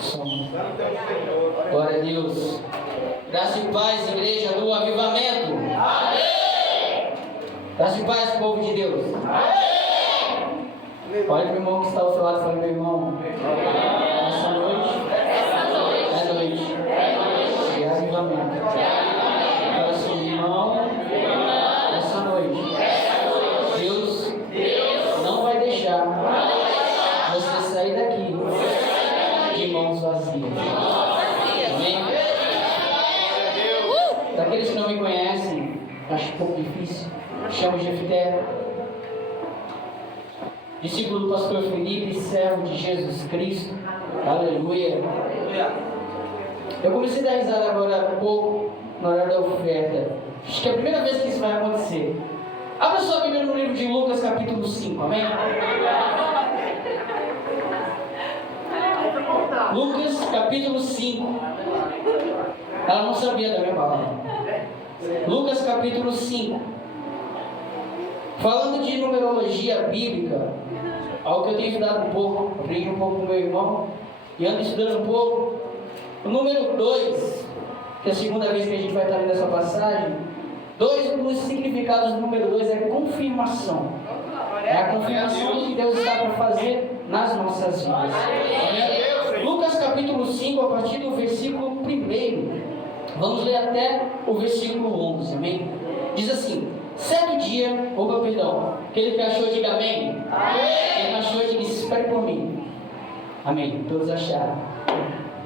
Somos. Glória a Deus. Graça e paz, igreja do avivamento. Amém. Graça e paz, povo de Deus. Amém. Olha para o irmão que está ao seu lado e fala: meu irmão, essa noite é noite de avivamento. Fala assim: irmão, essa noite Deus não vai deixar você sair daqui de mãos vazias. Amém? Daqueles que não me conhecem, acho um pouco difícil. Chamo Jefté, discípulo do pastor Felipe, servo de Jesus Cristo. Aleluia. Eu comecei a dar risada agora há pouco, na hora da oferta. Acho que é a primeira vez que isso vai acontecer. Abra sua Bíblia no livro de Lucas, capítulo 5, amém? Lucas, capítulo 5. Ela não sabia da minha palavra. Lucas, capítulo 5. Falando de numerologia bíblica, algo que eu tenho estudado um pouco, aprendi um pouco com meu irmão, e ando estudando um pouco. O número 2, que é a segunda vez que a gente vai estar lendo essa passagem, dois dos significados do número 2 é confirmação. É a confirmação do que Deus está para fazer nas nossas vidas. Lucas capítulo 5, a partir do versículo 1, vamos ler até o versículo 11, amém? Diz assim: certo dia, aquele que achou, diga amém. Quem não achou, diga espere por mim. Amém, todos acharam.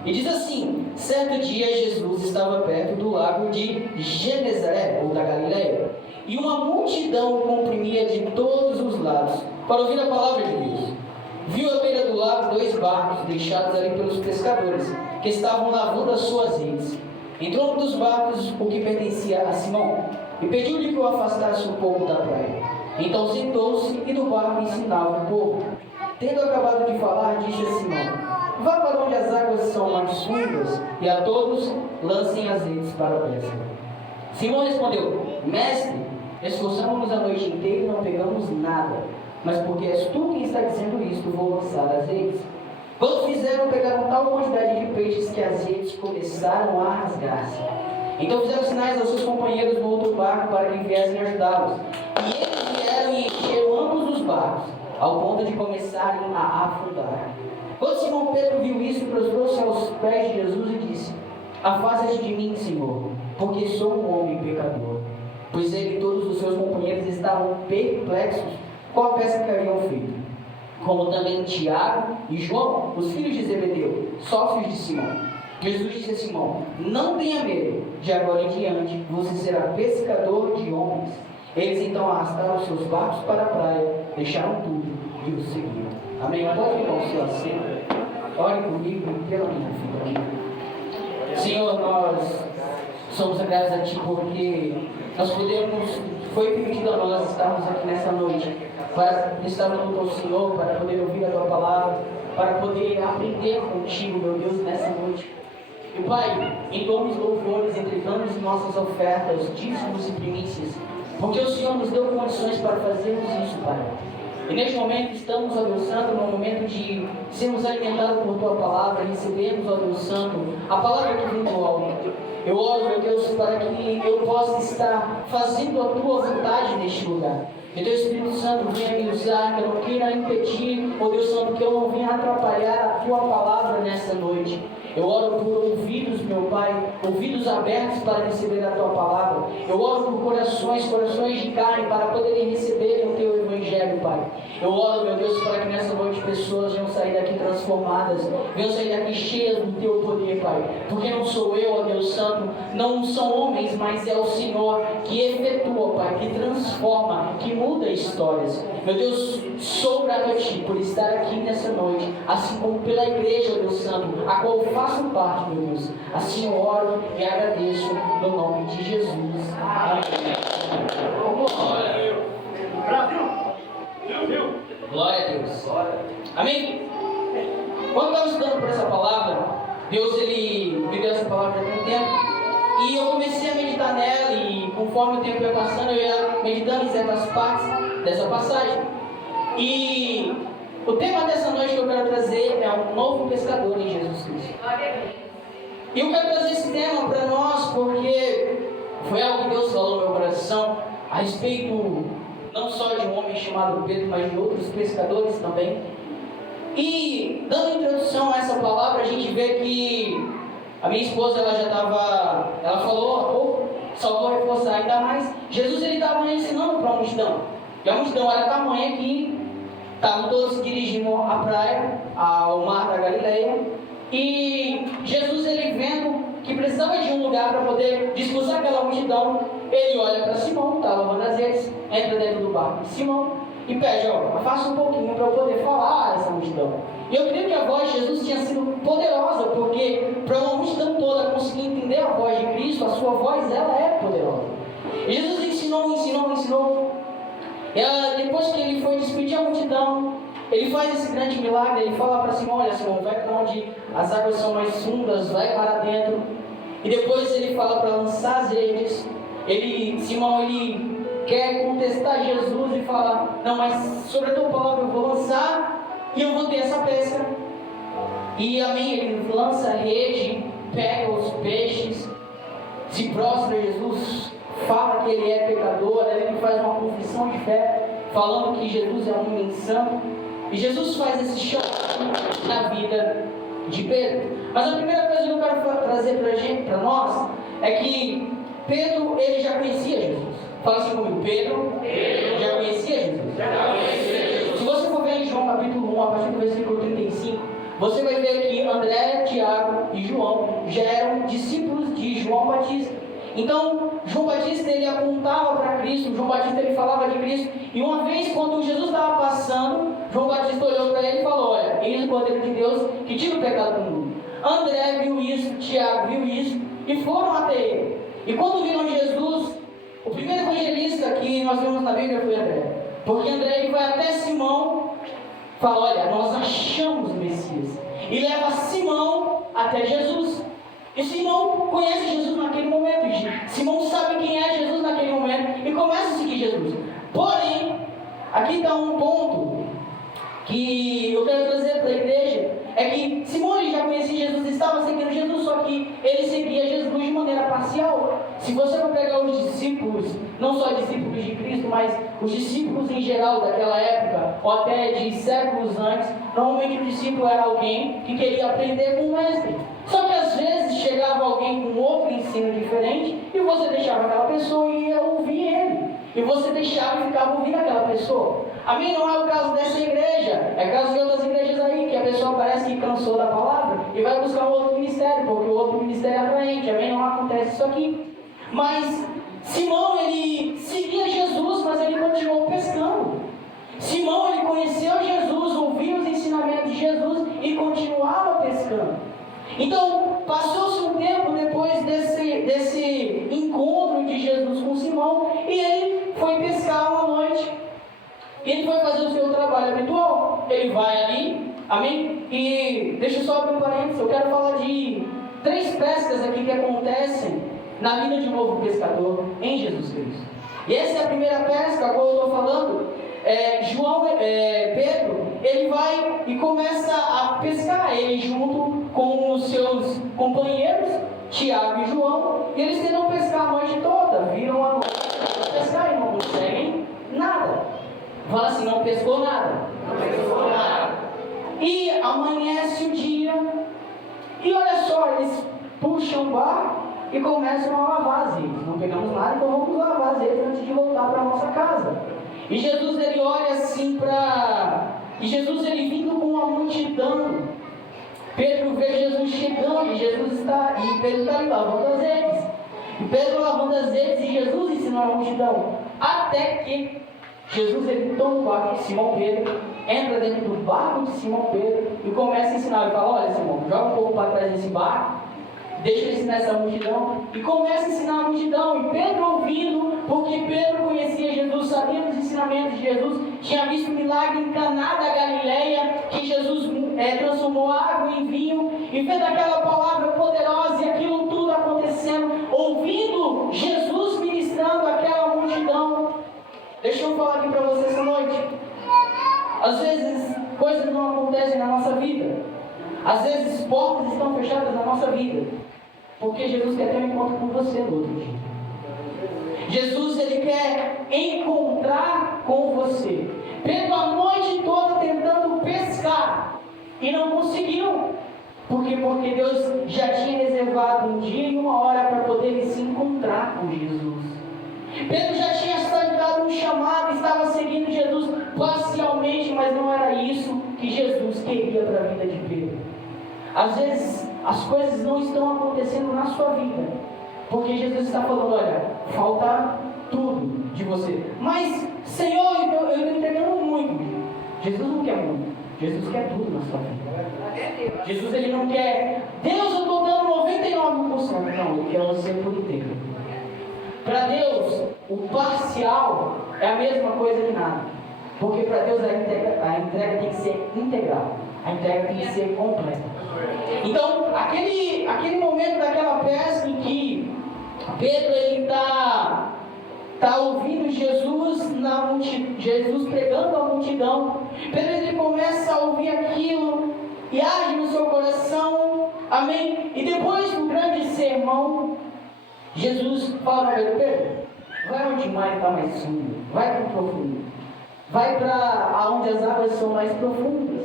E diz assim: certo dia Jesus estava perto do lago de Genezaré, ou da Galileia, e uma multidão o comprimia de todos os lados para ouvir a palavra de Deus. Viu à beira do lago 2 barcos deixados ali pelos pescadores, que estavam lavando as suas redes. Entrou um dos barcos, o que pertencia a Simão, e pediu-lhe que o afastasse um pouco da praia. Então sentou-se e do barco ensinava o povo. Tendo acabado de falar, disse a Simão: vá para onde as águas são mais fundas, e a todos lancem as redes para a pesca. Simão respondeu: mestre, esforçamos-nos a noite inteira e não pegamos nada, mas porque és tu quem está dizendo isto, vou lançar as redes. Quando fizeram, pegaram tal quantidade de peixes que as redes começaram a rasgar-se. Então fizeram sinais aos seus companheiros no outro barco para que viessem ajudá-los. E eles vieram e encheram ambos os barcos, ao ponto de começarem a afundar. Quando Simão Pedro viu isso, prostrou-se aos pés de Jesus e disse: afasta-te de mim, Senhor, porque sou um homem pecador. Pois ele e todos os seus companheiros estavam perplexos com a pesca que haviam feito. Como também Tiago e João, os filhos de Zebedeu, sócios de Simão. Jesus disse a Simão: não tenha medo, de agora em diante você será pescador de homens. Eles então arrastaram seus barcos para a praia, deixaram tudo e o seguiram. Amém? Pode ir ao seu assento. Ore comigo e pela minha vida. Senhor, nós somos gratos a Ti porque nós foi permitido a nós estarmos aqui nessa noite para estarmos com o Senhor, para poder ouvir a Tua palavra, para poder aprender contigo, meu Deus, nessa noite. E Pai, entoamos louvores, entregamos nossas ofertas, dízimos e primícias, porque o Senhor nos deu condições para fazermos isso, Pai. E neste momento estamos, ó Deus Santo, no momento de sermos alimentados por Tua palavra, recebemos, ó Deus Santo, a palavra que vem do alto. Eu oro, meu Deus, para que eu possa estar fazendo a Tua vontade neste lugar. Que Teu Espírito Santo venha me usar, que eu não queira impedir, ó Deus Santo, que eu não venha atrapalhar a Tua palavra nessa noite. Eu oro por ouvidos, meu Pai, ouvidos abertos para receber a Tua palavra. Eu oro por corações de carne para poderem receber o Teu Evangelho, Pai. Eu oro, meu Deus, para que nessa noite pessoas venham sair daqui transformadas, venham sair daqui cheias do Teu poder, Pai. Porque não sou eu, ó Deus Santo, não são homens, mas é o Senhor que efetua, Pai, que transforma, que muda histórias. Meu Deus, sou grato a Ti por estar aqui nessa noite, assim como pela igreja, ó Deus Santo, a qual faço parte, meu Deus. Assim eu oro e agradeço no nome de Jesus. Amém. Glória a Deus. Amém. Quando eu estava estudando por essa palavra, Deus ele me deu essa palavra há muito tempo, e eu comecei a meditar nela, e conforme o tempo ia passando, eu ia meditando em certas partes dessa passagem. E o tema dessa noite que eu quero trazer é um novo pescador em Jesus Cristo. E eu quero trazer esse tema para nós porque foi algo que Deus falou no meu coração a respeito não só de um homem chamado Pedro, mas de outros pescadores também. E dando introdução a essa palavra, a gente vê que a minha esposa, ela falou há pouco, só vou reforçar ainda mais, Jesus ele estava ensinando para a multidão. E a multidão era tamanha que estavam todos se dirigindo à praia, ao mar da Galileia. E Jesus, ele vendo que precisava de um lugar para poder discursar aquela multidão, ele olha para Simão, está lavando as redes, entra dentro do barco de Simão e pede, afasta um pouquinho para eu poder falar a essa multidão. E eu creio que a voz de Jesus tinha sido poderosa, porque para uma multidão toda conseguir entender a voz de Cristo, a sua voz, ela é poderosa. E Jesus ensinou. E depois que ele foi despedir a multidão, ele faz esse grande milagre, ele fala para Simão, olha Simão, vai para onde as águas são mais fundas, vai para dentro. E depois ele fala para lançar as redes. Simão quer contestar Jesus e fala, não, mas sobre a tua palavra eu vou lançar e eu vou ter essa pesca. E amém, ele lança a rede, pega os peixes, se prostra a Jesus, fala que ele é pecador, ele faz uma confissão de fé, falando que Jesus é um homem santo. E Jesus faz esse choque na vida de Pedro. Mas a primeira coisa que eu quero trazer para nós é que Pedro, ele já conhecia Jesus. Fala assim comigo, Pedro já conhecia Jesus. Se você for ver em João capítulo 1, a partir do versículo 35, você vai ver que André, Tiago e João já eram discípulos de João Batista. Então, João Batista, ele apontava para Cristo, João Batista, ele falava de Cristo. E uma vez, quando Jesus estava passando, João Batista olhou para ele e falou, olha, eis o Cordeiro de Deus que tira o pecado do mundo. André viu isso, Tiago viu isso, e foram até ele. E quando viram Jesus, o primeiro evangelista que nós vemos na Bíblia foi André. Porque André, ele vai até Simão, fala, olha, nós achamos o Messias. E leva Simão até Jesus. E Simão conhece Jesus naquele momento. Simão sabe quem é Jesus naquele momento e começa a seguir Jesus. Porém, aqui está um ponto que eu quero trazer para a igreja. É que Simão ele já conhecia Jesus, estava seguindo Jesus, só que ele seguia Jesus de maneira parcial. Se você for pegar os discípulos, não só discípulos de Cristo, mas os discípulos em geral daquela época, ou até de séculos antes, normalmente o discípulo era alguém que queria aprender com o mestre. Só que às vezes chegava alguém com outro ensino diferente e você deixava aquela pessoa e ia ouvir ele. E você deixava e ficava ouvindo aquela pessoa. Amém? Não é o caso dessa igreja. É o caso de outras igrejas aí, que a pessoa parece que cansou da palavra e vai buscar um outro ministério, porque o outro ministério é atraente. Amém? Não acontece isso aqui. Mas Simão, ele seguia Jesus, mas ele continuou pescando. Simão, ele conheceu Jesus, ouviu os ensinamentos de Jesus e continuava pescando. Então, passou-se um tempo depois desse encontro de Jesus com Simão, e ele foi pescar uma noite. Ele foi fazer o seu trabalho habitual. Ele vai ali, amém? E deixa eu só abrir um parênteses, eu quero falar de 3 pescas aqui que acontecem na vida de um novo pescador em Jesus Cristo. E essa é a primeira pesca a qual eu estou falando. Pedro, ele vai e começa a pescar, ele junto com os seus companheiros, Tiago e João, e eles tentam pescar a noite toda, viram a noite para pescar e não conseguem nada. Fala assim, não pescou nada. E amanhece o dia, e olha só, eles puxam o barco e começam a lavar as redes. Não pegamos nada, então vamos lavar as redes antes de voltar para a nossa casa. E Jesus, ele olha assim e Jesus, ele vindo com uma multidão. Pedro vê Jesus chegando, e Pedro está ali lavando as redes. E Pedro lavando as redes e Jesus ensinando a multidão. Até que Jesus, ele toma o barco de Simão Pedro, entra dentro do barco de Simão Pedro e começa a ensinar. Ele fala, olha Simão, joga um pouco para trás desse barco, deixa eu ensinar essa multidão, e começa a ensinar a multidão. E Pedro ouvindo, porque Pedro conhecia Jesus, sabia dos ensinamentos de Jesus, tinha visto o milagre em Caná da Galileia, que Jesus transformou água em vinho, e vendo aquela palavra poderosa e aquilo tudo acontecendo, ouvindo Jesus ministrando aquela multidão. Deixa eu falar aqui para vocês essa noite. Às vezes coisas não acontecem na nossa vida. Às vezes portas estão fechadas na nossa vida. Porque Jesus quer ter um encontro com você no outro dia. Jesus, ele quer encontrar com você. Pedro a noite toda tentando pescar e não conseguiu. Por quê? Porque Deus já tinha reservado um dia e uma hora para poder se encontrar com Jesus. Pedro já tinha dado um chamado, estava seguindo Jesus parcialmente, mas não era isso que Jesus queria para a vida de Pedro. Às vezes as coisas não estão acontecendo na sua vida, porque Jesus está falando, olha, falta tudo de você. Mas, Senhor, eu estou entregando muito. Jesus não quer muito, Jesus quer tudo na sua vida. Jesus, ele não quer, Deus, eu estou dando 99%. Não, ele quer você por inteiro. Para Deus, o parcial é a mesma coisa que nada. Porque para Deus a entrega tem que ser integral. A entrega tem que ser completa. Então, aquele momento daquela pesca em que Pedro está ouvindo Jesus pregando a multidão. Pedro, ele começa a ouvir aquilo e age no seu coração. Amém? E depois do grande sermão, Jesus fala para Pedro, vai onde mais está mais fundo, vai para o profundo, vai para onde as águas são mais profundas.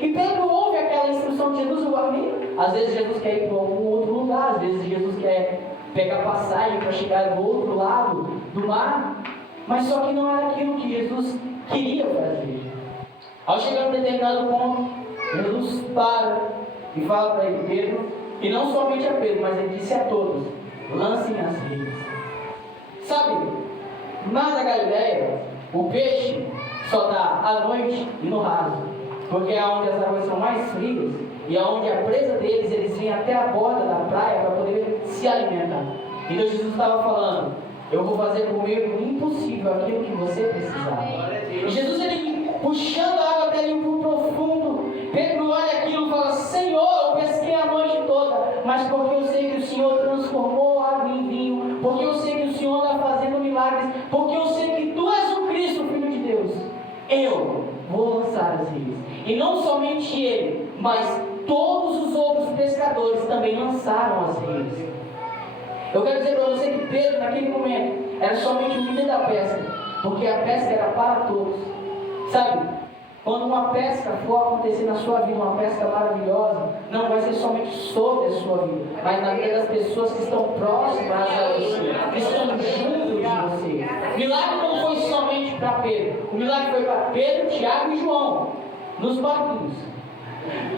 E Pedro ouve aquela instrução de Jesus, amém? Às vezes Jesus quer ir para algum outro lugar, às vezes Jesus quer pegar passagem para chegar do outro lado do mar, mas só que não era aquilo que Jesus queria fazer. Ao chegar a um determinado ponto, Jesus para e fala para ele, Pedro, e não somente a Pedro, mas ele disse a todos, lancem as redes. Sabe, no mar da Galileia, o peixe só dá à noite e no raso, porque é onde as águas são mais frias e é onde a presa deles, eles vêm até a borda da praia para poder se alimentar. Então Jesus estava falando, eu vou fazer comigo impossível aquilo que você precisava. E Jesus, ele puxando a água até ali para o profundo, Pedro olha aquilo e fala, Senhor, eu pesquei a noite toda, mas porque eu sei que o Senhor transformou a água em vinho, porque eu sei que o Senhor está fazendo milagres, porque eu sei que Tu és o Cristo, Filho de Deus, eu vou lançar as redes. E não somente ele, mas todos os outros pescadores também lançaram as redes. Eu quero dizer para você que Pedro, naquele momento, era somente o líder da pesca, porque a pesca era para todos. Sabe, quando uma pesca for acontecer na sua vida, uma pesca maravilhosa, não vai ser somente sobre a sua vida, mas na vida das pessoas que estão próximas a você, que estão juntos de você. O milagre não foi somente para Pedro, o milagre foi para Pedro, Tiago e João, nos barquinhos.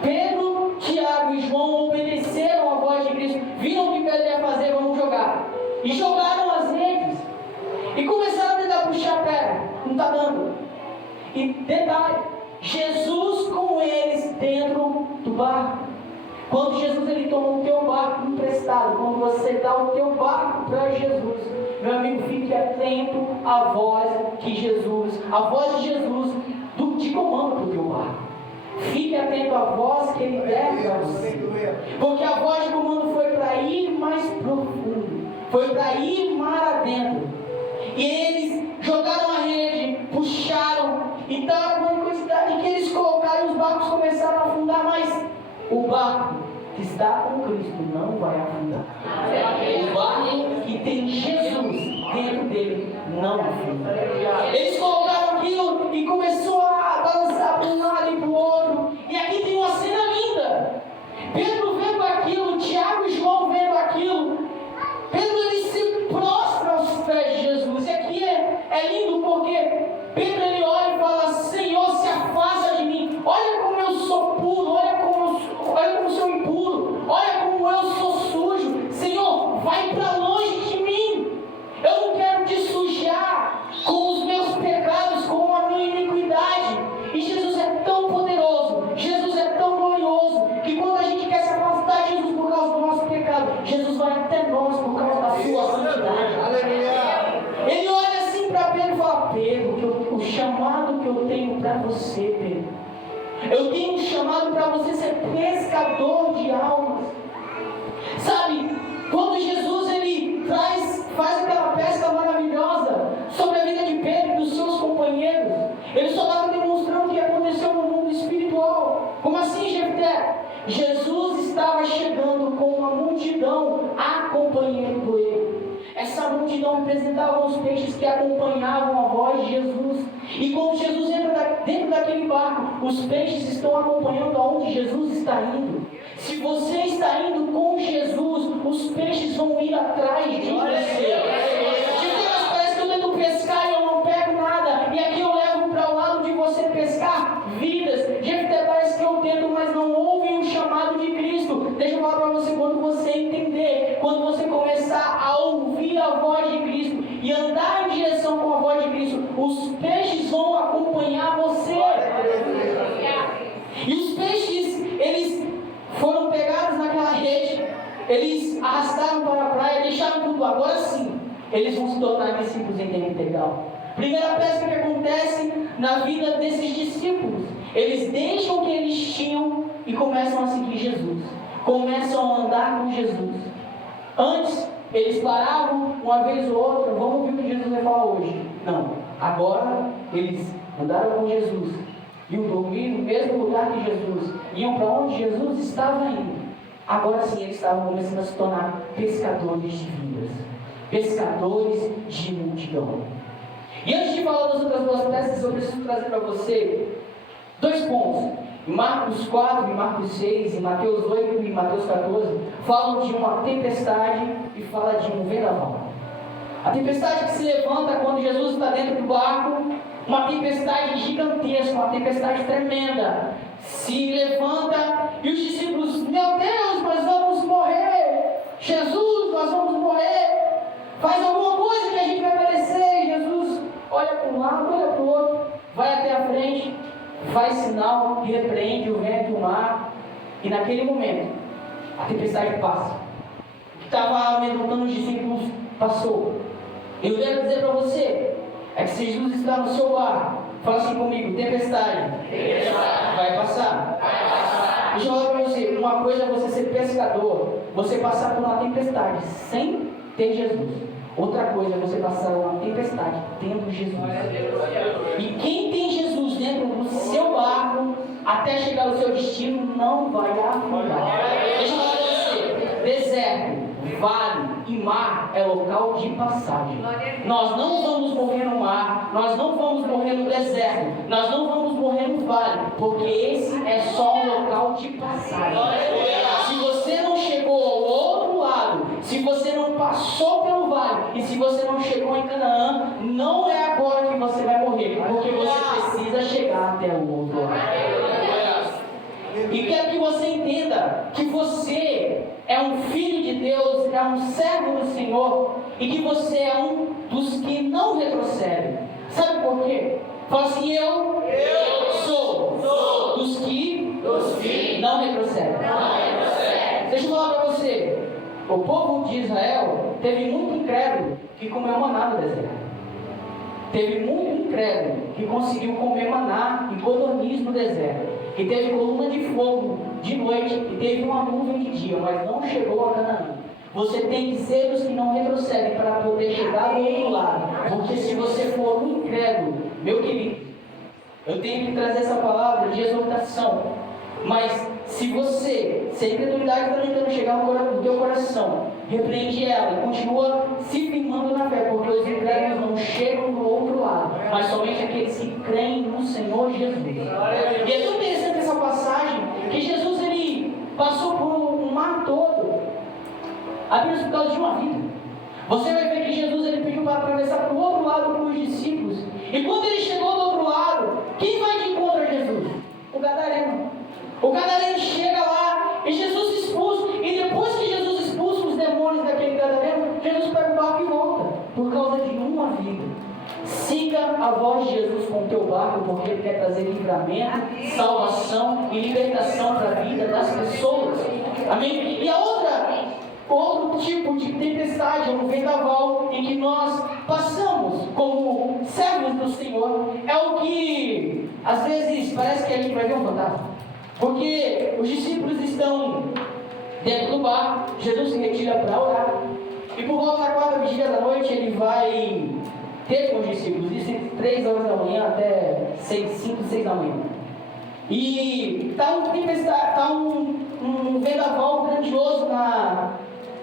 Pedro, Tiago e João obedeceram a voz de Cristo, viram o que Pedro ia fazer, vamos jogar. E jogaram as redes. E começaram a tentar puxar a pedra. Não está dando. E detalhe, Jesus com eles dentro do barco. Quando Jesus, ele toma o teu barco emprestado, quando você dá o teu barco para Jesus, meu amigo, fique atento à voz que Jesus, a voz de Jesus te comanda para o teu barco. Fique atento à voz que ele der para você. Porque a voz de comando foi para ir mais profundo, foi para ir mar adentro. E eles jogaram a rede, puxaram, e estava com curiosidade que eles colocaram, os barcos começaram a afundar, mas o barco que está com Cristo não vai afundar. O barco que tem Jesus dentro dele não afunda. Eles colocaram aquilo e começou a balançar para um lado e para o outro. E aqui tem uma cena linda. Pedro vendo aquilo, Tiago e João vendo aquilo. Pedro, ele se prostra aos pés de Jesus. E aqui é lindo porque Pedro, ele olha e fala, Senhor, se afasta de mim. Olha como eu sou puro, olha como eu sou impuro, olha como eu sou sujo. Senhor, vai para longe de mim. Eu não quero te sujar com os meus pecados, com a minha iniquidade. E Jesus é tão poderoso, Jesus é tão glorioso, que quando a gente quer se afastar de Jesus por causa do nosso pecado, Jesus vai até nós por causa da sua santidade. Ele olha assim para Pedro e fala, Pedro, o chamado que eu tenho para você, Pedro, eu tenho um chamado para você ser pescador de almas. Sabe, quando Jesus, ele faz aquela pesca maravilhosa sobre a vida de Pedro e dos seus companheiros, ele só estava demonstrando o que aconteceu no mundo espiritual. Como assim, Jefté? Jesus estava chegando com uma multidão multidão acompanhando ele. Essa multidão representava os peixes que acompanhavam a voz de Jesus. E quando Jesus entra dentro daquele barco, os peixes estão acompanhando aonde Jesus está indo. Se você está indo com Jesus, os peixes vão ir atrás de você. Mas parece que eu tento pescar e eu não pego nada. E aqui eu levo para o lado de você pescar vidas. Jefté, parece que eu tento, mas não ouve o chamado de Cristo. Deixa eu falar para você, quando você entender, quando você começar a ouvir a voz de Cristo e andar em direção com a voz de Cristo, os peixes vão acompanhar você. E os peixes, eles foram pegados naquela rede, eles arrastaram para a praia, deixaram tudo. Agora sim, eles vão se tornar discípulos em tempo integral. Primeira pesca que acontece na vida desses discípulos, eles deixam o que eles tinham e começam a seguir Jesus, começam a andar com Jesus. Antes, eles paravam uma vez ou outra, vamos ouvir o que Jesus vai falar hoje. Não, agora eles andaram com Jesus, iam dormir no mesmo lugar que Jesus, iam para onde Jesus estava indo. Agora sim eles estavam começando a se tornar pescadores de vidas, pescadores de multidão. E antes de falar das outras duas peças, eu preciso trazer para você 2 pontos. Em Marcos 4, em Marcos 6, em Mateus 8 e Mateus 14, falam de uma tempestade e fala de um vendaval. A tempestade que se levanta quando Jesus está dentro do barco, uma tempestade gigantesca, uma tempestade tremenda, se levanta e os discípulos, meu Deus, nós vamos morrer, Jesus, nós vamos morrer, faz alguma coisa que a gente vai perecer. Jesus olha para um lado, olha para o outro, vai até a frente, faz sinal, repreende o vento e o mar, e naquele momento a tempestade passa. O que estava amedrontando os discípulos passou. Eu quero dizer para você é que se Jesus está no seu barco, fala assim comigo: tempestade, vai passar. Deixa eu falar para você, uma coisa é você ser pescador, você passar por uma tempestade sem ter Jesus. Outra coisa é você passar uma tempestade tendo Jesus. E quem tem Jesus dentro do seu barco, até chegar ao seu destino, não vai afundar. Deixa eu falar para você, deserto, vale e mar é local de passagem. Nós não vamos morrer no mar, nós não vamos morrer no deserto, nós não vamos morrer no vale, porque esse é só um local de passagem. Se você não chegou ao outro lado, se você não passou pelo vale, e se você não chegou em Canaã, não é agora que você vai morrer, porque você precisa chegar até o outro lado. E quero que você entenda que você é um filho de Deus, é um servo do Senhor, e que você é um dos que não retrocedem. Sabe por quê? Fala assim: eu sou dos que não retrocedem. Deixa eu falar para você, o povo de Israel teve muito incrédulo que comeu maná no deserto. Teve muito incrédulo que conseguiu comer maná e codorniz no deserto. Que teve coluna de fogo de noite e teve uma nuvem de dia, mas não chegou a Canaã. Você tem que ser dos que não retrocedem para poder chegar do outro lado. Porque se você for um incrédulo, meu querido, eu tenho que trazer essa palavra de exortação. Mas se a incredulidade está tentando chegar no teu coração, repreende ela e continua se firmando na fé, porque os incrédulos não chegam do outro lado, mas somente aqueles que creem no Senhor Jesus. E é tão interessante essa passagem que Jesus ele passou por um mar todo, apenas por causa de uma vida. Você vai ver que Jesus ele pediu para atravessar para o outro lado com os discípulos. E quando ele chegou do outro lado, quem vai de encontro a Jesus? O gadareno. O gadareno chega lá e Jesus expulsa. E depois que Jesus expulsa os demônios daquele gadareno, Jesus pega o barco e volta. Por causa de uma vida. Siga a voz de Jesus com o teu barco, porque Ele quer trazer livramento, salvação e libertação para a vida das pessoas. Amém? E outro tipo de tempestade, um vendaval em que nós passamos como servos do Senhor, é o que às vezes parece que a gente vai ver um fantasma. Porque os discípulos estão dentro do barco, Jesus se retira para orar, e por volta da 4ª vigília da noite ele vai ter com os discípulos, isso entre 3 horas da manhã até 5, 6 da manhã. E está um vendaval grandioso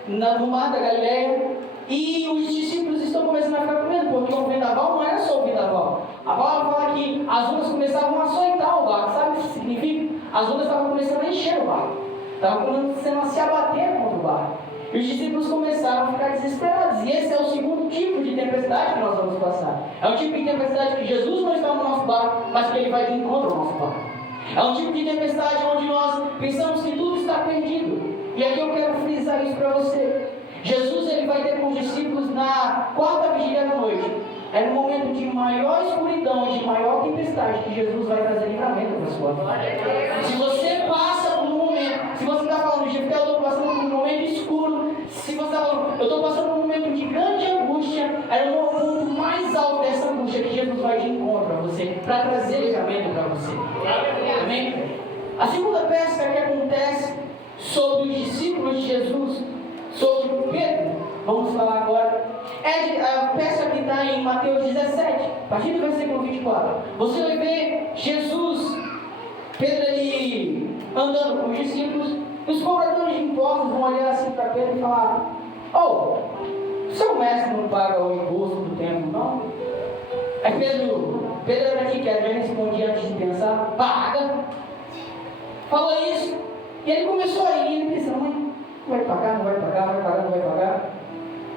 no mar da Galileia, e os discípulos estão começando a ficar com medo, porque o vendaval não era só o vendaval. A palavra fala que as ondas começavam a açoitar o barco. Sabe o que isso significa? As ondas estavam começando a encher o barco, estavam começando a se abater contra o barco. E os discípulos começaram a ficar desesperados. E esse é o segundo tipo de tempestade que nós vamos passar. É um tipo de tempestade que Jesus não está no nosso barco, mas que Ele vai de encontro ao nosso barco. É um tipo de tempestade onde nós pensamos que tudo está perdido. E aqui eu quero frisar isso para você. Jesus ele vai ter com os discípulos na quarta vigília da noite. É no momento de maior escuridão, de maior tempestade, que Jesus vai trazer livramento para a sua vida. Se você passa por um momento, se você está falando, Jefté, eu estou passando por um momento escuro, se você está falando, eu estou passando por um momento de grande angústia, é no ponto mais alto dessa angústia que Jesus vai de encontro a você, para trazer livramento para você. Amém? A segunda pesca que acontece sobre os discípulos de Jesus, sobre Pedro, vamos falar agora, é a pesca que está em Mateus 17, a partir do versículo 24. Você vai ver Jesus, Pedro ali andando com os discípulos, e os cobradores de impostos vão olhar assim para Pedro e falar: seu mestre não paga o imposto do templo, não? Aí Pedro era aqui que já respondia antes de pensar: paga. Falou isso, e ele começou a ir, ele pensou: não vai pagar, não vai pagar, vai pagar, não vai pagar.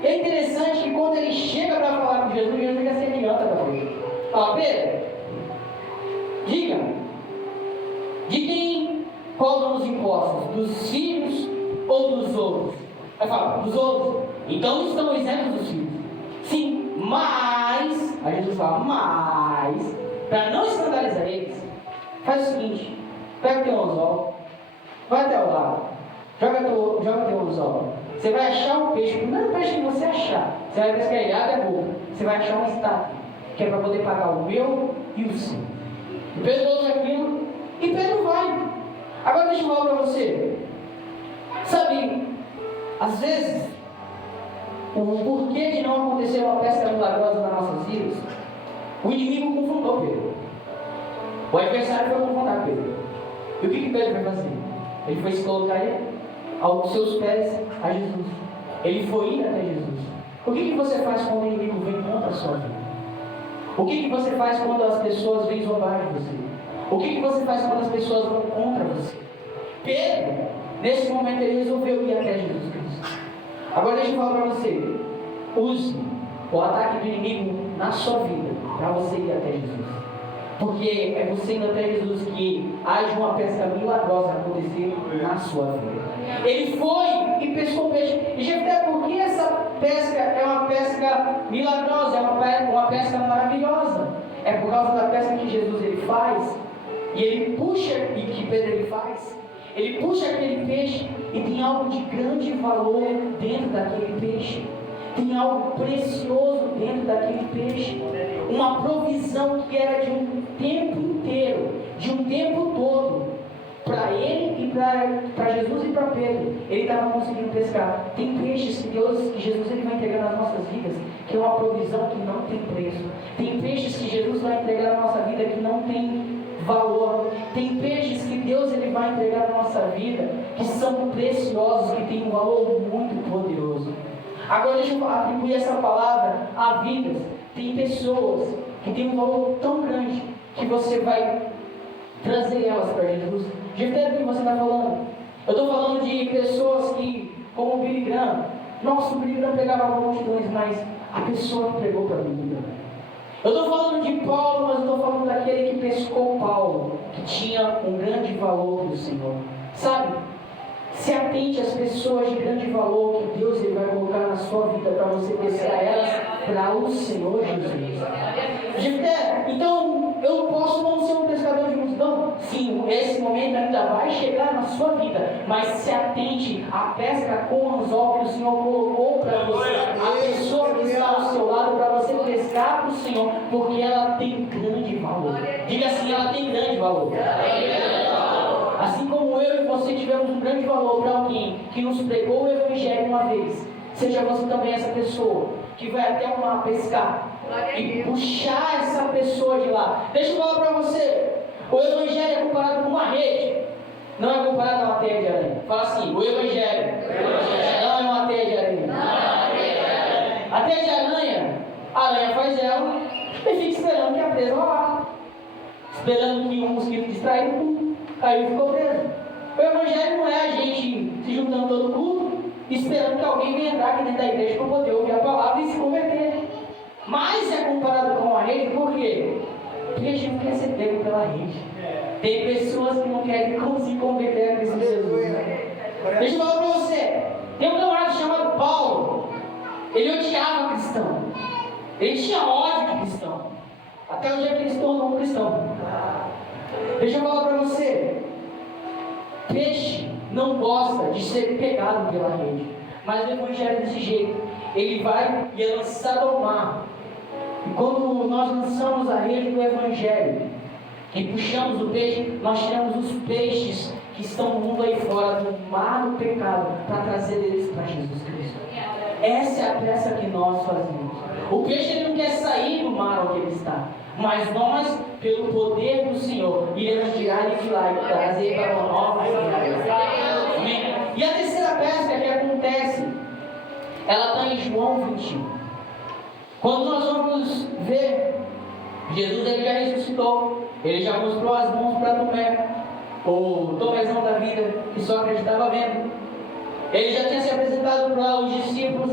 É interessante que quando ele chega para falar com Jesus, Jesus já se adianta para ele. Fala: Pedro, diga-me, de quem cobram os impostos? Dos filhos ou dos outros? Aí fala: dos outros. Então estão isentos dos filhos. Sim, mas, aí Jesus fala: mas, para não escandalizar eles, faz o seguinte: pega o teu anzol, vai até o lago, joga teu anzol. Você vai achar um peixe, o primeiro peixe que você achar, você vai pescar ele, água é boa, você vai achar uma estátua, que é para poder pagar o meu e o seu. E Pedro ouve aquilo, e Pedro vai. Agora deixa eu falar para você, sabe, às vezes, o porquê de não acontecer uma pesca milagrosa nas nossas vidas, o inimigo confrontou Pedro, o adversário foi confrontar Pedro. E o que Pedro vai fazer? Ele foi se colocar aos seus pés a Jesus. Ele foi ir até Jesus. O que você faz quando o inimigo vem contra a sua vida? O que você faz quando as pessoas vêm zombar de você? O que você faz quando as pessoas vão contra você? Pedro, nesse momento, ele resolveu ir até Jesus Cristo. Agora deixa eu falar para você: use o ataque do inimigo na sua vida para você ir até Jesus. Porque é você indo até Jesus que haja uma pesca milagrosa acontecer na sua vida. Ele foi e pescou peixe. E Jefté, por que essa pesca é uma pesca milagrosa, é uma pesca maravilhosa? É por causa da pesca que Jesus ele faz, e ele puxa, e que Pedro ele faz. Ele puxa aquele peixe e tem algo de grande valor dentro daquele peixe. Tem algo precioso dentro daquele peixe. Uma provisão que era de um tempo inteiro, de um tempo todo, para ele e para Jesus e para Pedro. Ele estava conseguindo pescar. Tem peixes que Jesus ele vai entregar nas nossas vidas, que é uma provisão que não tem preço. Tem peixes que Jesus vai entregar na nossa vida que não tem valor. Tem peixes que Deus ele vai entregar na nossa vida que são preciosos, que têm um valor muito poderoso. Agora deixa eu atribuir essa palavra a vidas. Tem pessoas que têm um valor tão grande que você vai trazer elas para Jesus. Jefté, do que você está falando? Eu estou falando de pessoas que, como o Billy Graham. Nossa, o Billy Graham pregava multidões, mas a pessoa que pregou para Billy Graham. Eu estou falando de Paulo, mas eu estou falando daquele que pescou Paulo, que tinha um grande valor para o Senhor. Sabe? Se atente às pessoas de grande valor que Deus ele vai colocar na sua vida para você pescar elas para o Senhor Jesus. Jefté, então eu posso não ser um pescador de multidão? Sim, esse momento ainda vai chegar na sua vida, mas se atente à pesca com o anzol que o Senhor colocou para você, a pessoa que está ao seu lado para você pescar para o Senhor, porque ela tem grande valor. Diga assim: ela tem grande valor. Assim como eu e você tivemos um grande valor para alguém que nos pregou o Evangelho uma vez, seja você também essa pessoa que vai até o mar pescar e puxar essa pessoa de lá. Deixa eu falar para você: o Evangelho é comparado com uma rede, não é comparado a uma teia de aranha. Fala assim: o Evangelho não é uma teia mais ela e fica esperando que a presa vá lá. Esperando que um mosquito distraído caiu e ficou preso. O Evangelho não é a gente se juntando todo culto, esperando que alguém venha entrar aqui dentro da igreja para poder ouvir a palavra e se converter. Mas é comparado com a rede, por quê? Porque a gente não quer ser pego pela rede. Tem pessoas que não querem se converter a Cristo Jesus. Deixa eu falar para você. Tem um camarada chamado Paulo. Ele odiava cristão. Ele tinha ódio de cristão. Até o dia que ele se tornou um cristão. Deixa eu falar para você. Peixe não gosta de ser pegado pela rede. Mas o Evangelho é desse jeito. Ele vai e é lançado ao mar. E quando nós lançamos a rede do Evangelho e puxamos o peixe, nós tiramos os peixes que estão no mundo aí fora, do mar do pecado, para trazer eles para Jesus Cristo. Essa é a peça que nós fazemos. O peixe ele não quer sair do mar onde ele está, mas nós, pelo poder do Senhor, iremos tirar ele de lá e trazer para uma nova vida. Amém? E a terceira pesca que acontece, ela está em João 21. Quando nós vamos ver, Jesus ele já ressuscitou, ele já mostrou as mãos para Tomé, o Tomézão da vida, que só acreditava vendo. Ele já tinha se apresentado para os discípulos,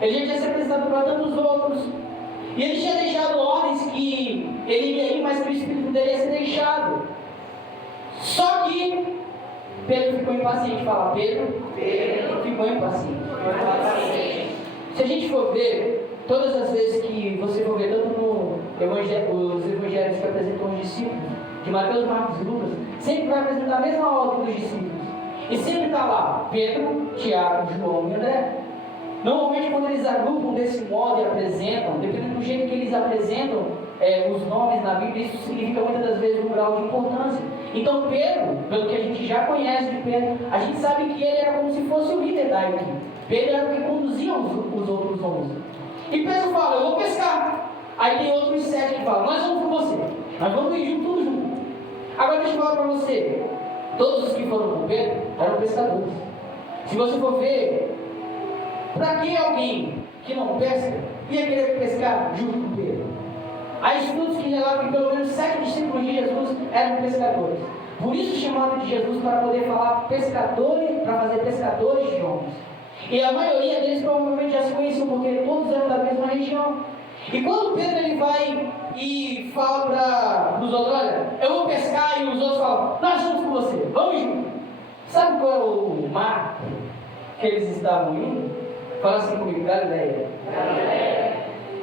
ele já tinha se apresentado para tantos outros, e ele tinha deixado ordens que ele iria ir, mas que o Espírito dele ia ser deixado. Só que Pedro ficou impaciente. Fala, Pedro ficou impaciente. Se a gente for ver, todas as vezes que você for ver, tanto no os evangelhos que apresentam os discípulos, de Mateus, Marcos e Lucas, sempre vai apresentar a mesma ordem dos discípulos. E sempre está lá, Pedro, Tiago, João e André. Normalmente quando eles agrupam desse modo e apresentam, dependendo do jeito que eles apresentam os nomes na Bíblia, isso significa muitas das vezes um grau de importância. Então Pedro, pelo que a gente já conhece de Pedro, a gente sabe que ele era como se fosse o líder da equipe. Pedro era o que conduzia os outros 11. E Pedro fala, eu vou pescar. Aí tem outros 7 que falam, nós vamos com você. Nós vamos ir junto, tudo junto. Agora deixa eu falar para você. Todos os que foram com Pedro eram pescadores. Se você for ver, para que alguém que não pesca ia querer pescar junto com Pedro? Há estudos que relatam que pelo menos 7 discípulos de Jesus eram pescadores. Por isso chamaram de Jesus para poder falar pescadores, para fazer pescadores de homens. E a maioria deles provavelmente já se conheciam, porque todos eram da mesma região. E quando Pedro ele vai e fala para os outros, olha, eu vou pescar, e os outros falam, nós vamos com você, vamos junto. Sabe qual é o mar que eles estavam indo? Fala assim comigo, Galileia.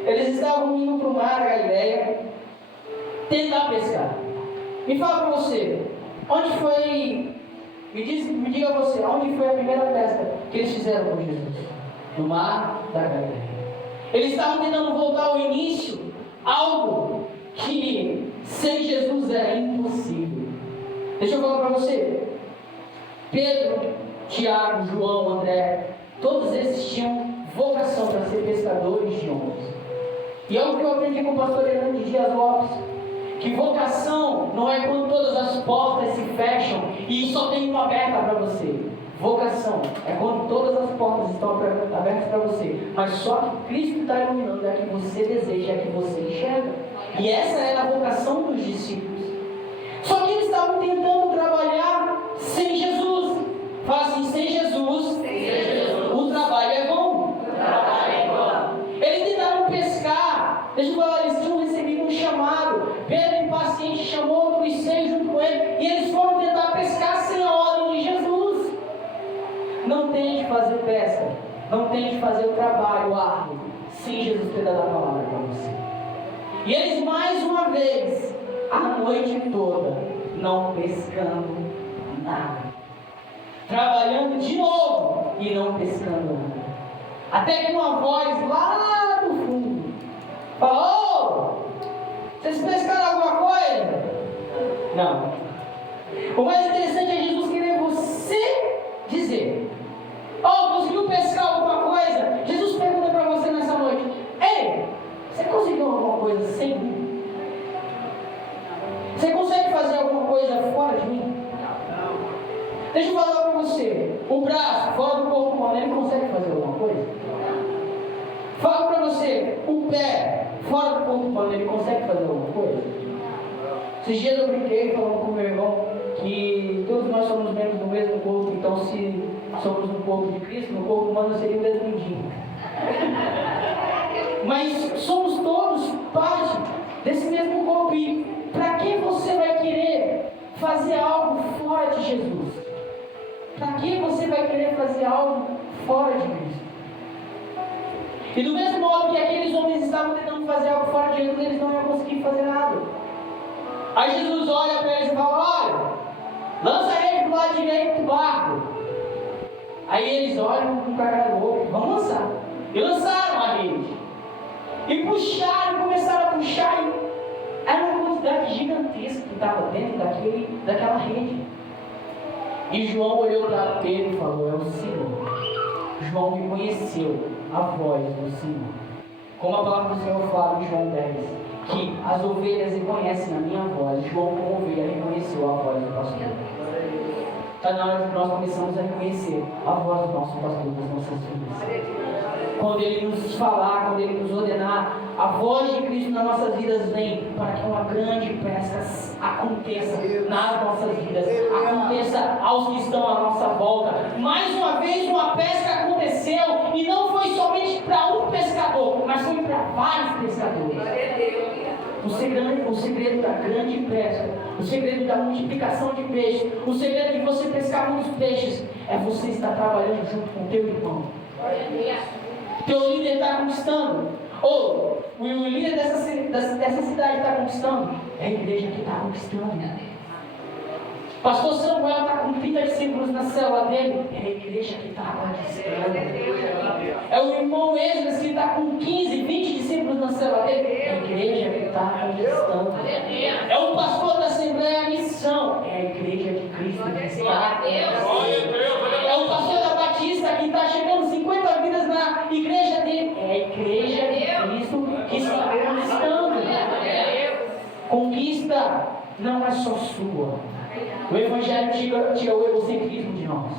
Eles estavam indo para o mar da Galileia tentar pescar. Me fala para você, onde foi, me diga você, onde foi a primeira pesca que eles fizeram com Jesus? No mar da Galileia. Eles estavam tentando voltar ao início, algo que sem Jesus era impossível. Deixa eu falar para você, Pedro, Tiago, João, André, todos esses tinham vocação para ser pescadores de homens. E é o que eu aprendi com o pastor Hernandes Dias Lopes, que vocação não é quando todas as portas se fecham e só tem uma aberta para você. Vocação é quando todas as portas estão abertas para você, mas só que Cristo está iluminando, é a que você deseja, é a que você enxerga. E essa era a vocação dos discípulos. Só que eles estavam tentando trabalhar sem Jesus. Fala assim, sem Jesus, o trabalho é bom. Eles tentaram pescar. Deixa eu falar, eles tinham recebido um chamado. Pedro, impaciente, chamou outros 6 junto com ele, e eles foram tentar pescar sem a ordem de Jesus. Não tente fazer pesca, não tente fazer o trabalho árduo sem Jesus ter dado a palavra para você. E eles mais uma vez, a noite toda, não pescando nada, trabalhando de novo e não pescando nada. Até que uma voz lá no fundo falou: vocês pescaram alguma coisa? Não. O mais interessante é Jesus querer você dizer: conseguiu pescar alguma coisa? Jesus pergunta para você nessa noite: ei, você conseguiu alguma coisa sem mim? Você consegue fazer alguma coisa fora de mim? Deixa eu falar para você, o braço fora do corpo humano, ele consegue fazer alguma coisa? Falo para você, o pé fora do corpo humano, ele consegue fazer alguma coisa? Esses dias eu brinquei falando com o meu irmão que todos nós somos membros do mesmo corpo, então se somos no corpo de Cristo, no corpo humano seria o mesmo mindinho. Mas somos todos parte desse mesmo corpo. E para que você vai querer fazer algo fora de Jesus? Para que você vai querer fazer algo fora de Cristo? E do mesmo modo que aqueles homens estavam tentando fazer algo fora de Jesus, eles não iam conseguir fazer nada. Aí Jesus olha para eles e fala: olha, lança a rede do lado direito do barco. Aí eles olham um para a cara do outro: vamos lançar. E lançaram a rede. E puxaram, começaram a puxar. E era uma quantidade gigantesca que estava dentro daquela rede. E João olhou para Pedro e falou: é o Senhor. João reconheceu a voz do Senhor. Como a palavra do Senhor fala em João 10, que as ovelhas reconhecem a minha voz. João, como ovelha, reconheceu a voz do pastor. Está na hora que nós começamos a reconhecer a voz do nosso pastor das nossas vidas. Quando ele nos falar, quando ele nos ordenar, a voz de Cristo nas nossas vidas vem para que uma grande pesca aconteça nas nossas vidas, aconteça aos que estão à nossa volta. Mais uma vez uma pesca aconteceu, e não foi somente para um pescador, mas foi para vários pescadores. O segredo da grande pesca, o segredo da multiplicação de peixes, o segredo de você pescar muitos peixes, é você estar trabalhando junto com o teu irmão. Teu líder está conquistando, ou o líder dessa cidade está conquistando, é a igreja que está conquistando. Pastor Samuel está com 30 discípulos na célula dele, é a igreja que está conquistando. É o irmão Esdras que está com 15, 20 discípulos na célula dele, é a igreja que está conquistando. É o pastor da Assembleia Missão, é a igreja de Cristo que está conquistando. É o pastor da Batista que está chegando 50 vidas na igreja dele, é a igreja de Cristo que está conquistando. Conquista não é só sua. O Evangelho tira o egocentrismo de nós.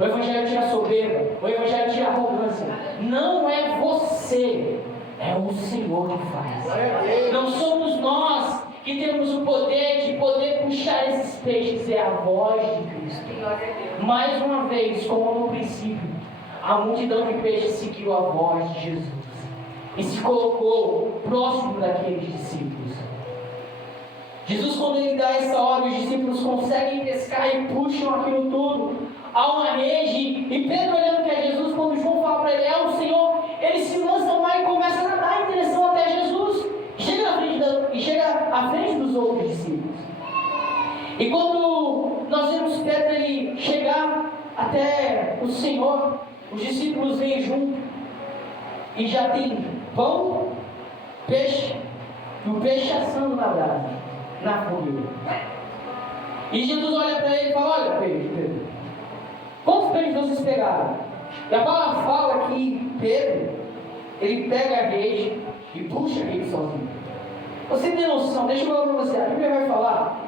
O Evangelho tira a soberba. O Evangelho tira a arrogância. Não é você, é o Senhor que faz. Não somos nós que temos o poder de poder puxar esses peixes, é a voz de Cristo. Mais uma vez, como no princípio, a multidão de peixes seguiu a voz de Jesus e se colocou próximo daqueles discípulos. Jesus, quando ele dá essa ordem, os discípulos conseguem pescar e puxam aquilo tudo. Há uma rede, e Pedro, olhando para Jesus, quando João fala para ele: é o Senhor, ele se lança no mar e começa a nadar em direção até Jesus. Chega à frente dos outros discípulos. E quando nós vemos Pedro ele chegar até o Senhor, os discípulos vêm junto e já tem pão, peixe, e o peixe assando na brasa, na fogueira. E Jesus olha para ele e fala: olha, Pedro, quantos peixes vocês pegaram? E a palavra fala que Pedro, ele pega a rede e puxa a rede sozinho. Você tem noção? Deixa eu falar para você. A Bíblia vai falar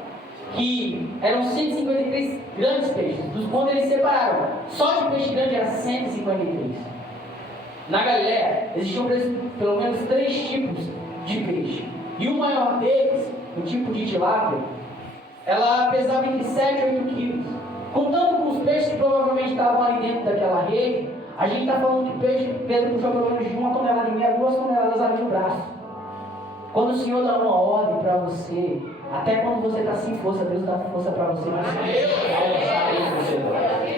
que eram 153 grandes peixes, dos quais eles separaram. Só de peixe grande eram 153. Na Galileia existiam pelo menos 3 tipos de peixe. E o maior deles, o tipo de tilápia, ela pesava entre 7 e 8 quilos. Contando com os peixes que provavelmente estavam ali dentro daquela rede, a gente está falando que o peixe Pedro puxou pelo menos de 1,5 toneladas, 2 toneladas ali no braço. Quando o Senhor dá uma ordem para você, até quando você está sem força, Deus dá força para você.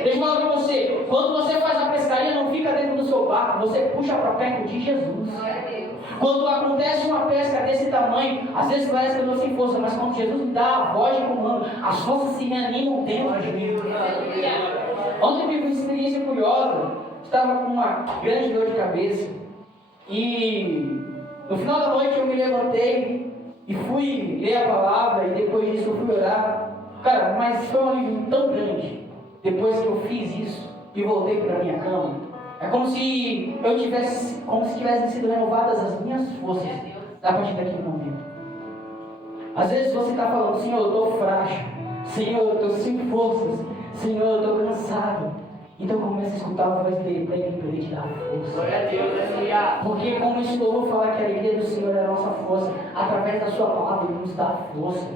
Deixa eu falar para você, quando você faz a pescaria, não fica dentro do seu barco, você puxa para perto de Jesus. Quando acontece uma pesca desse tamanho, às vezes parece que eu estou sem força, mas quando Jesus me dá a voz de comando, as forças se reanimam dentro de mim. Ontem eu tive uma experiência curiosa, estava com uma grande dor de cabeça, e no final da noite eu me levantei e fui ler a palavra, e depois disso eu fui orar. Cara, mas foi um alívio tão grande, depois que eu fiz isso e voltei para a minha cama. É como se tivessem sido renovadas as minhas forças a partir daquele momento. Às vezes você está falando: Senhor, eu estou frágil, Senhor, eu estou sem forças, Senhor, eu estou cansado. Então começa a escutar a voz dele para ele poder te dar força. Glória a Deus, aleluia. Porque como esse louvor fala que a alegria do Senhor é a nossa força, através da sua palavra ele nos dá força.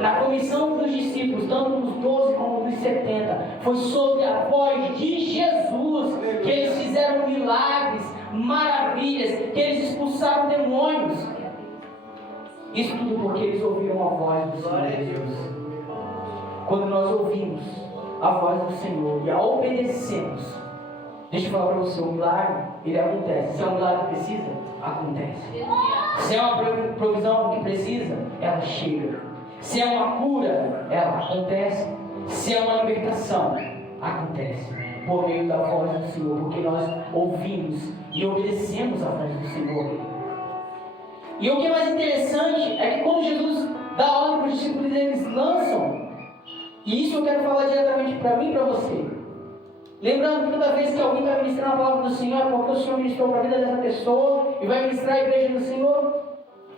Na comissão dos discípulos, tanto dos 12 como dos 70, foi sobre a voz de Jesus que eles fizeram milagres, maravilhas, que eles expulsaram demônios. Isso tudo porque eles ouviram a voz do Senhor Jesus. Quando nós ouvimos a voz do Senhor e a obedecemos, deixa eu falar para você, o milagre, ele acontece. Se é um milagre que precisa, acontece. Se é uma provisão que precisa, ela chega. Se é uma cura, ela acontece. Se é uma libertação, acontece. Por meio da voz do Senhor, porque nós ouvimos e obedecemos a voz do Senhor. E o que é mais interessante é que quando Jesus dá ordem para os discípulos, eles lançam. E isso eu quero falar diretamente para mim e para você. Lembrando que toda vez que alguém vai ministrar a palavra do Senhor, é porque o Senhor ministrou para a vida dessa pessoa e vai ministrar a igreja do Senhor.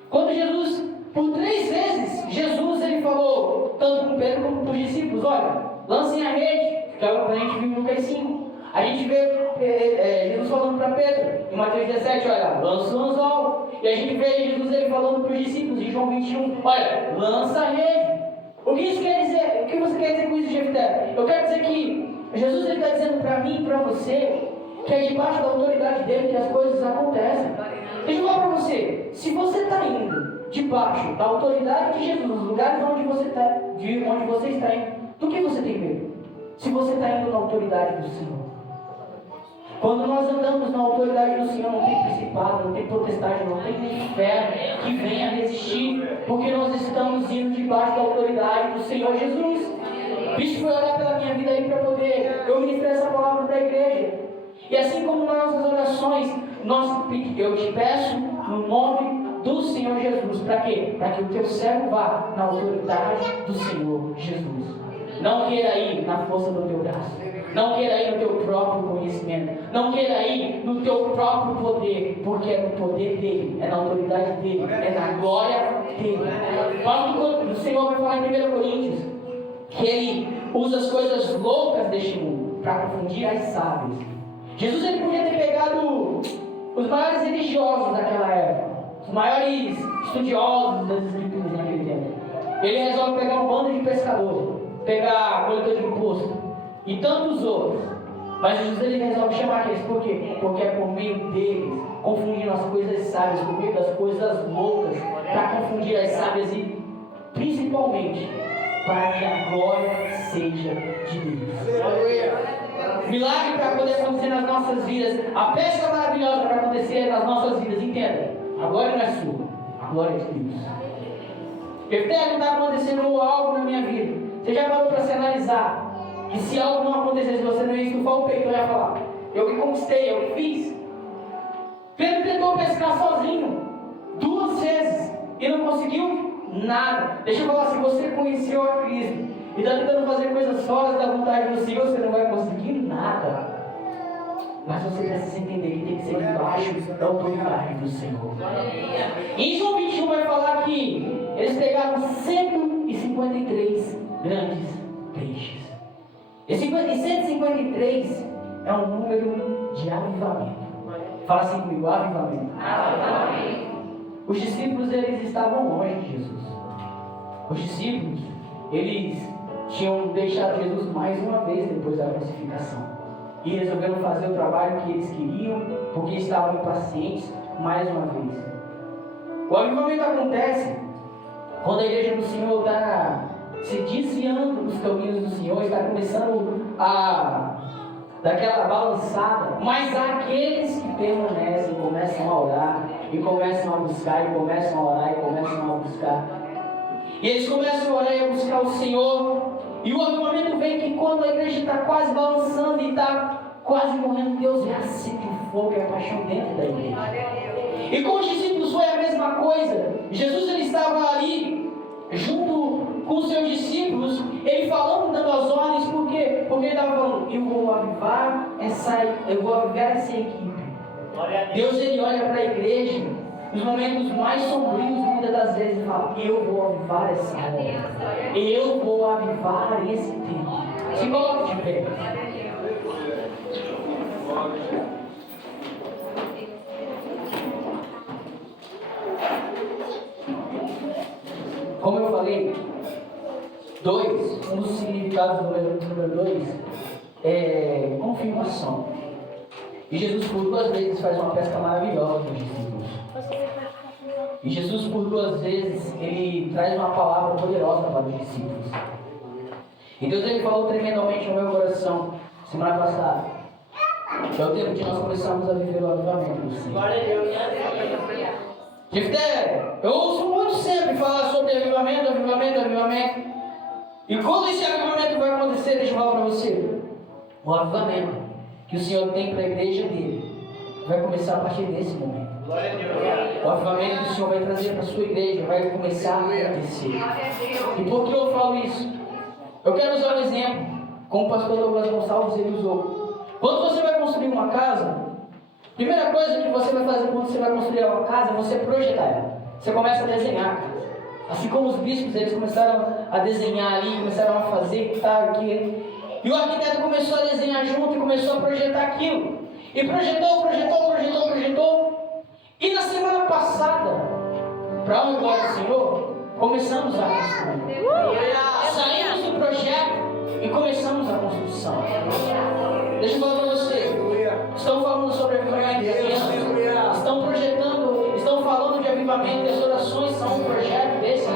Quando Jesus, por 3 vezes, Jesus ele falou, tanto com Pedro como com os discípulos, olha, lancem a rede, que a gente viu em Lucas 5. A gente vê Jesus falando para Pedro, em Mateus 17, olha, lança o anzol. E a gente vê Jesus ele falando para os discípulos, em João 21, olha, lança a rede. O que isso quer dizer? O que você quer dizer com isso, Jefté? Eu quero dizer que Jesus está dizendo para mim e para você que é debaixo da autoridade dele que as coisas acontecem. Deixa eu falar para você, se você está indo debaixo da autoridade de Jesus, nos lugares onde você está, indo, do que você tem medo? Se você está indo na autoridade do Senhor. Quando nós andamos na autoridade do Senhor, não tem principado, não tem potestade, não tem inferno que venha resistir, porque nós estamos indo debaixo da autoridade do Senhor Jesus. Isso foi orar pela minha vida aí para poder eu ministrar essa palavra para a igreja. E assim como nas nossas orações, eu te peço no nome do Senhor Jesus. Para quê? Para que o teu servo vá na autoridade do Senhor Jesus. Não queira ir na força do teu braço. Não queira ir no teu próprio conhecimento. Não queira ir no teu próprio poder. Porque é no poder dele, é na autoridade dele, é na glória dele. O Senhor vai falar em 1 Coríntios que ele usa as coisas loucas deste mundo para confundir as sábias. Jesus ele podia ter pegado os maiores religiosos daquela época, os maiores estudiosos das escrituras naquele tempo. Ele resolve pegar um bando de pescadores, pegar coletor de imposto e tantos outros. Mas Jesus ele resolve chamar aqueles. Por quê? Porque é por meio deles, confundindo as coisas sábias, por meio das coisas loucas, para confundir as sábias e principalmente para que a glória seja de Deus. Milagre para poder acontecer nas nossas vidas, a pesca maravilhosa para acontecer nas nossas vidas, entenda, a glória não é sua, a glória é de Deus. Jefté, não está acontecendo algo na minha vida. Você já parou para se analisar que se algo não acontecesse, você não ia estufar o peito, eu ia falar, eu que conquistei, eu que fiz. Pedro tentou pescar sozinho 2 vezes e não conseguiu nada. Deixa eu falar, se você conheceu a Cristo e está tentando fazer coisas fora da vontade do Senhor, você não vai conseguir nada. Mas você precisa entender que tem que ser debaixo da autoridade do Senhor. Em João 21 vai falar que eles pegaram 153 grandes peixes. Esse 153 é um número de avivamento. Fala assim comigo, avivamento. Os discípulos eles estavam longe de Jesus. Os discípulos eles tinham deixado Jesus mais uma vez depois da crucificação. E resolveram fazer o trabalho que eles queriam, porque estavam impacientes mais uma vez. O avivamento acontece quando a igreja do Senhor está se desviando dos caminhos do Senhor, está começando a daquela balançada, mas aqueles que permanecem, começam a orar, e começam a buscar, e começam a orar, e começam a buscar. E eles começam a orar e a buscar o Senhor. E o avivamento vem que quando a igreja está quase balançando e está quase morrendo, Deus reacende o fogo e a paixão dentro da igreja. E com os discípulos foi a mesma coisa. Jesus ele estava ali, junto com os seus discípulos, ele falando, dando as ordens, por quê? Porque ele estava falando, eu vou avivar essa equipe. Deus ele olha para a igreja, nos momentos mais sombrios, muitas das vezes, e fala, eu vou avivar essa obra. Eu vou avivar esse tempo. Se coloque de pé. Como eu falei, um dos significados do número 2 é confirmação. E Jesus por 2 vezes faz uma pesca maravilhosa para os discípulos. E Jesus por 2 vezes ele traz uma palavra poderosa para os discípulos. E Deus ele falou tremendamente no meu coração semana passada. Que é o tempo que nós começamos a viver o avivamento do Senhor. Glória a Deus. Jefté, eu ouço muito sempre falar sobre avivamento. E quando esse avivamento vai acontecer, deixa eu falar para você. O avivamento que o Senhor tem para a igreja dele vai começar a partir desse momento. Glória a Deus. O avivamento que o Senhor vai trazer para a sua igreja vai começar a acontecer. E por que eu falo isso? Eu quero usar um exemplo, como o pastor Douglas Gonçalves ele usou. Quando você vai construir uma casa, primeira coisa que você vai fazer quando você vai construir uma casa é você projetar ela. Você começa a desenhar a casa. Assim como os bispos, eles começaram a desenhar ali, começaram a fazer, tá, aqui. E o arquiteto começou a desenhar junto e começou a projetar aquilo. E projetou. E na semana passada, para a glória do Senhor, começamos a construir. Saímos do projeto e começamos a construção. Deixa eu falar para você. Estão falando sobre avivamento, estão projetando, estão falando de avivamento, e as orações são um projeto desse.